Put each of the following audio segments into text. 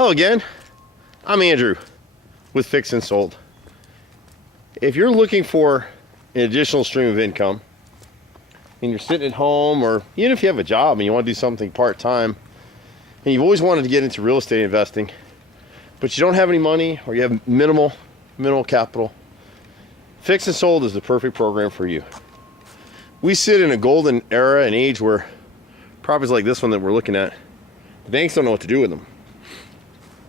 Hello again, I'm Andrew with Fix and Sold. If you're looking for an additional stream of income and you're sitting at home, or even if you have a job and you want to do something part-time and you've always wanted to get into real estate investing, but you don't have any money or you have minimal capital, Fix and Sold is the perfect program for you. We sit in a golden era and age where properties like this one that we're looking at, the banks don't know what to do with them.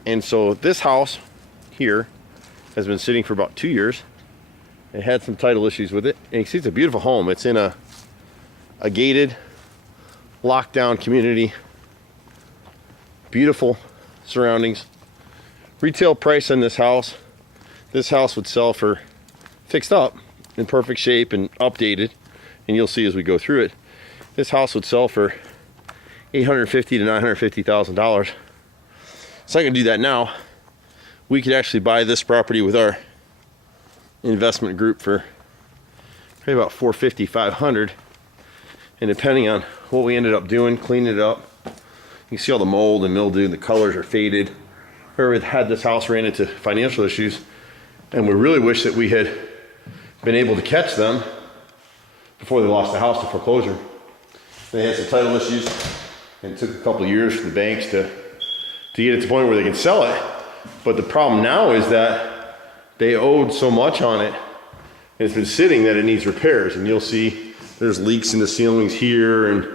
And so this house here has been sitting for about 2 years. It had some title issues with it. And you can see it's a beautiful home. It's in a gated, lockdown community. Beautiful surroundings. Retail price on this house would sell for, fixed up, in perfect shape and updated, and you'll see as we go through it, this house would sell for $850,000 to $950,000. It's not going to do that now. We could actually buy this property with our investment group for probably about $450,000, $500,000, and depending on what we ended up doing, cleaning it up, you can see all the mold and mildew, and the colors are faded. Whoever had this house ran into financial issues, and we really wish that we had been able to catch them before they lost the house to foreclosure. They had some title issues, and it took a couple of years for the banks to get it to the point where they can sell it. But the problem now is that they owed so much on it, and it's been sitting, that it needs repairs. And you'll see there's leaks in the ceilings here, and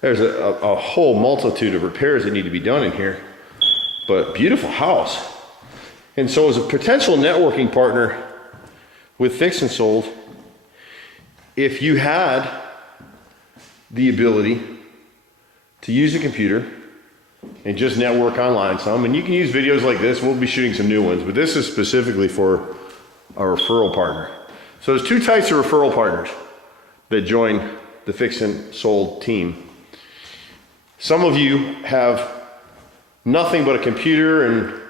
there's a whole multitude of repairs that need to be done in here. But beautiful house. And so as a potential networking partner with Fix and Sold, if you had the ability to use a computer and just network online some, and you can use videos like this, we'll be shooting some new ones, but this is specifically for a referral partner. So there's two types of referral partners that join the Fix and Sold team. Some of you have nothing but a computer and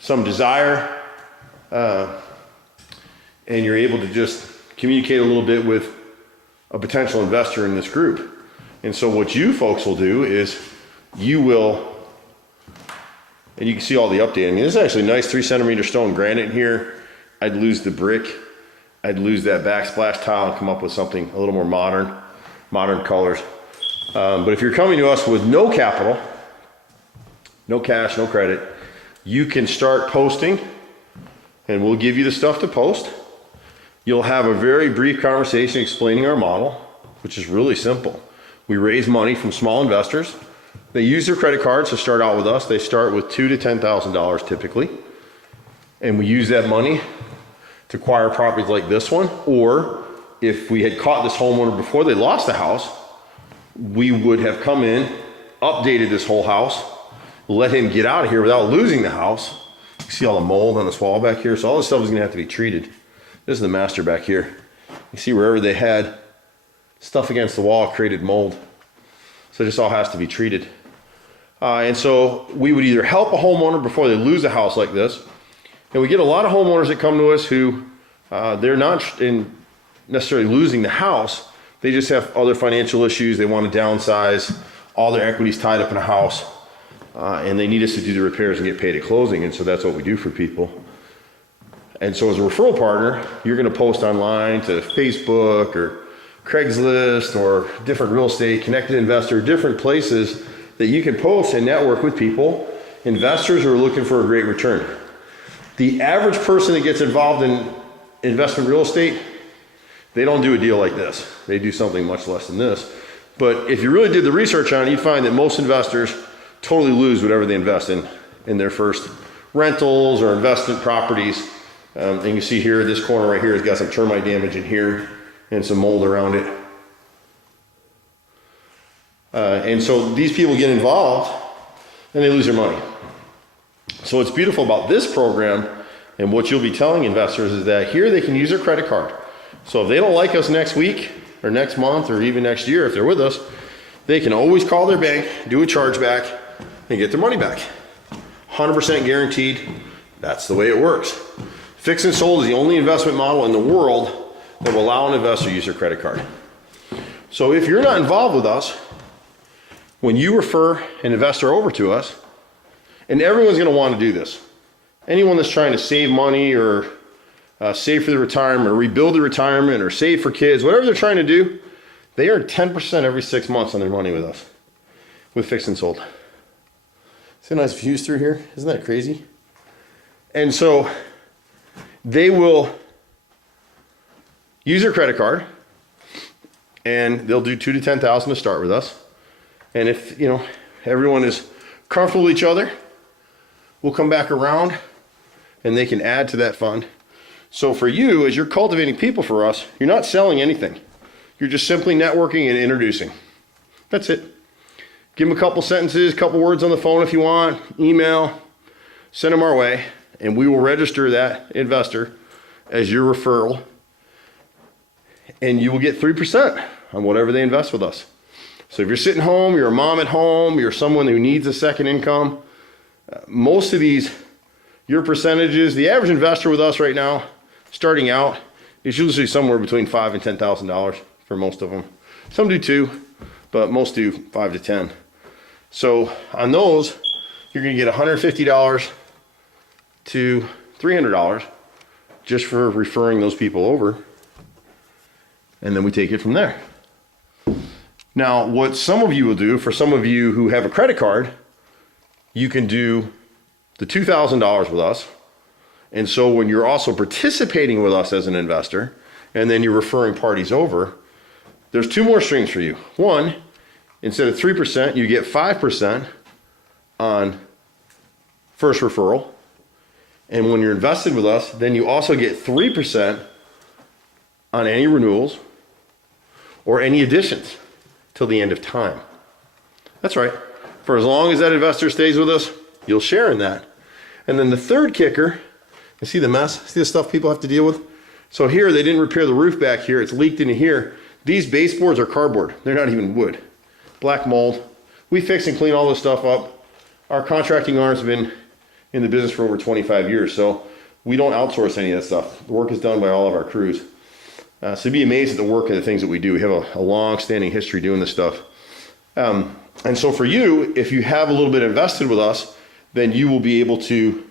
some desire, and you're able to just communicate a little bit with a potential investor in this group. And so what you folks will do is you will, and you can see all the updating. I mean, this is actually nice 3 centimeter stone granite in here. I'd lose the brick. I'd lose that backsplash tile and come up with something a little more modern colors. But if you're coming to us with no capital, no cash, no credit, you can start posting, and we'll give you the stuff to post. You'll have a very brief conversation explaining our model, which is really simple. We raise money from small investors. They use their credit cards to start out with us. They start with $2,000 to $10,000 typically. And we use that money to acquire properties like this one. Or if we had caught this homeowner before they lost the house, we would have come in, updated this whole house, let him get out of here without losing the house. You see all the mold on this wall back here. So all this stuff is gonna have to be treated. This is the master back here. You see wherever they had stuff against the wall created mold. So this all has to be treated. And so we would either help a homeowner before they lose a house like this, and we get a lot of homeowners that come to us who they're not in necessarily losing the house, they just have other financial issues, they want to downsize, all their equity's tied up in a house, and they need us to do the repairs and get paid at closing, and so that's what we do for people. And so as a referral partner, you're gonna post online to Facebook or Craigslist or different real estate, connected investor, different places that you can post and network with people, investors who are looking for a great return. The average person that gets involved in investment real estate, they don't do a deal like this. They do something much less than this. But if you really did the research on it, you'd find that most investors totally lose whatever they invest in their first rentals or investment properties. And you can see here, this corner right here has got some termite damage in here and some mold around it. And so these people get involved and they lose their money. So what's beautiful about this program and what you'll be telling investors is that here they can use their credit card. So if they don't like us next week or next month or even next year, if they're with us, they can always call their bank, do a chargeback, and get their money back. 100% guaranteed. That's the way it works. Fix and Sold is the only investment model in the world that will allow an investor to use their credit card. So if you're not involved with us, when you refer an investor over to us And everyone's going to want to do this. Anyone that's trying to save money or save for the retirement or rebuild the retirement or save for kids, whatever they're trying to do, they earn 10% every 6 months on their money with us, with Fixed and Sold. See nice views through here? Isn't that crazy? And so they will use their credit card and they'll do 2 to 10,000 to start with us. And if, you know, everyone is comfortable with each other, we'll come back around and they can add to that fund. So for you, as you're cultivating people for us, you're not selling anything. You're just simply networking and introducing. That's it. Give them a couple sentences, a couple words on the phone if you want, email, send them our way, and we will register that investor as your referral, and you will get 3% on whatever they invest with us. So if you're sitting home, you're a mom at home, you're someone who needs a second income, most of these, your percentages, the average investor with us right now, starting out, is usually somewhere between $5,000 and $10,000 for most of them. Some do 2, but most do 5 to 10. So on those, you're going to get $150 to $300 just for referring those people over. And then we take it from there. Now, what some of you will do, for some of you who have a credit card, you can do the $2,000 with us. And so when you're also participating with us as an investor, and then you're referring parties over, there's 2 more streams for you. One, instead of 3%, you get 5% on first referral. And when you're invested with us, then you also get 3% on any renewals or any additions till the end of time. That's right. For as long as that investor stays with us, you'll share in that. And then the third kicker, you see the mess? See the stuff people have to deal with? So here, they didn't repair the roof back here. It's leaked into here. These baseboards are cardboard. They're not even wood. Black mold. We fix and clean all this stuff up. Our contracting arms have been in the business for over 25 years, so we don't outsource any of that stuff. The work is done by all of our crews. So you'd be amazed at the work and the things that we do. We have a long-standing history doing this stuff. And so for you, if you have a little bit invested with us, then you will be able to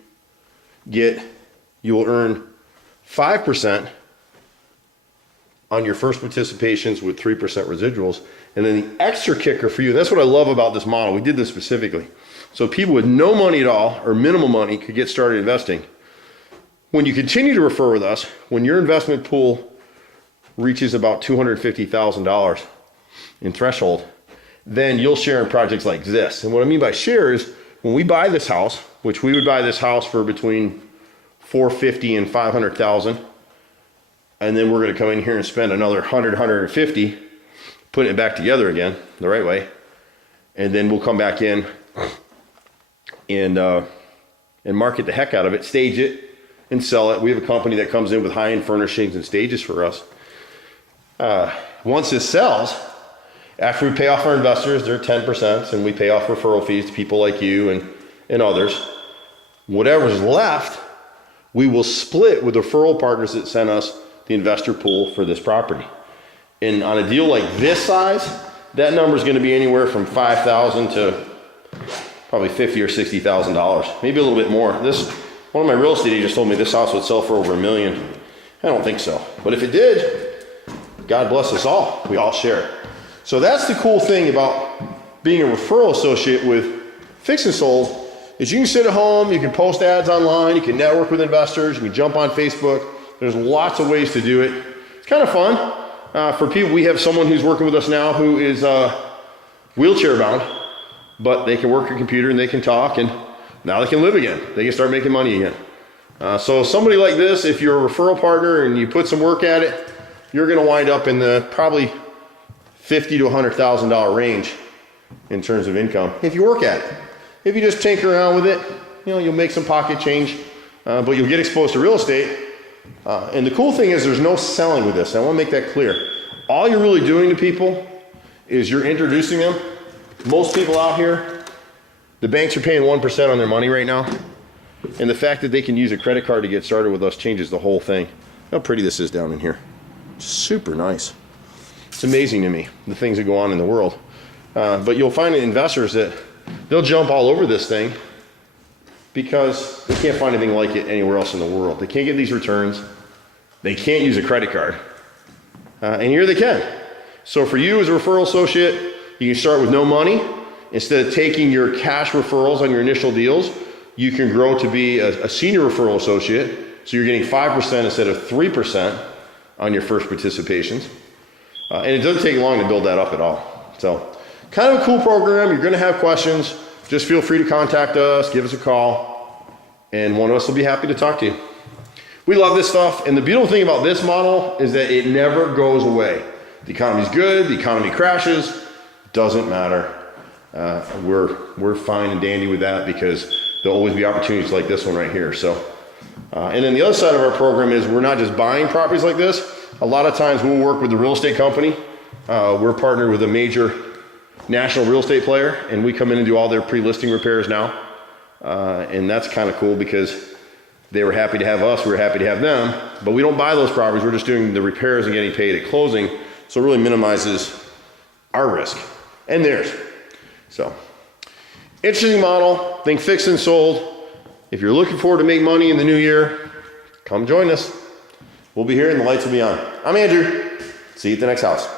you will earn 5% on your first participations with 3% residuals. And then the extra kicker for you, that's what I love about this model. We did this specifically. So people with no money at all or minimal money could get started investing. When you continue to refer with us, when your investment pool reaches about $250,000 in threshold, then you'll share in projects like this. And what I mean by share is when we buy this house, which we would buy this house for between $450,000 and $500,000, and then we're going to come in here and spend another $100,000, $150,000 putting it back together again the right way, and then we'll come back in and market the heck out of it, stage it, and sell it. We have a company that comes in with high-end furnishings and stages for us. Once this sells, after we pay off our investors, they're 10%, and we pay off referral fees to people like you and others. Whatever's left, we will split with referral partners that sent us the investor pool for this property. And on a deal like this size, that number is going to be anywhere from $5,000 to probably $50,000 or $60,000, maybe a little bit more. One of my real estate agents told me this house would sell for over $1 million. I don't think so, but if it did, God bless us all. We all share. So that's the cool thing about being a referral associate with Fix and Sold, is you can sit at home, you can post ads online, you can network with investors, you can jump on Facebook. There's lots of ways to do it. It's kind of fun. For people, we have someone who's working with us now who is wheelchair bound, but they can work a computer and they can talk, and now they can live again. They can start making money again. So somebody like this, if you're a referral partner and you put some work at it, you're going to wind up in the probably $50,000 to $100,000 range in terms of income if you work at it. If you just tinker around with it, you'll make some pocket change, but you'll get exposed to real estate. And the cool thing is there's no selling with this. I want to make that clear. All you're really doing to people is you're introducing them. Most people out here, the banks are paying 1% on their money right now. And the fact that they can use a credit card to get started with us changes the whole thing. How pretty this is down in here. Super nice. It's amazing to me, the things that go on in the world. But you'll find investors that they'll jump all over this thing because they can't find anything like it anywhere else in the world. They can't get these returns. They can't use a credit card. And here they can. So for you as a referral associate, you can start with no money. Instead of taking your cash referrals on your initial deals, you can grow to be a senior referral associate. So you're getting 5% instead of 3% on your first participations. And it doesn't take long to build that up at all. So kind of a cool program. You're gonna have questions. Just feel free to contact us, give us a call, and one of us will be happy to talk to you. We love this stuff, and the beautiful thing about this model is that it never goes away. The economy's good, the economy crashes, doesn't matter. We're fine and dandy with that because there'll always be opportunities like this one right here. So, and then the other side of our program is we're not just buying properties like this. A lot of times we'll work with the real estate company. We're partnered with a major national real estate player, and we come in and do all their pre-listing repairs now. And that's kind of cool because they were happy to have us, we were happy to have them, but we don't buy those properties, we're just doing the repairs and getting paid at closing, so it really minimizes our risk and theirs. So, interesting model, think fixed and sold. If you're looking forward to make money in the new year, come join us. We'll be here and the lights will be on. I'm Andrew, see you at the next house.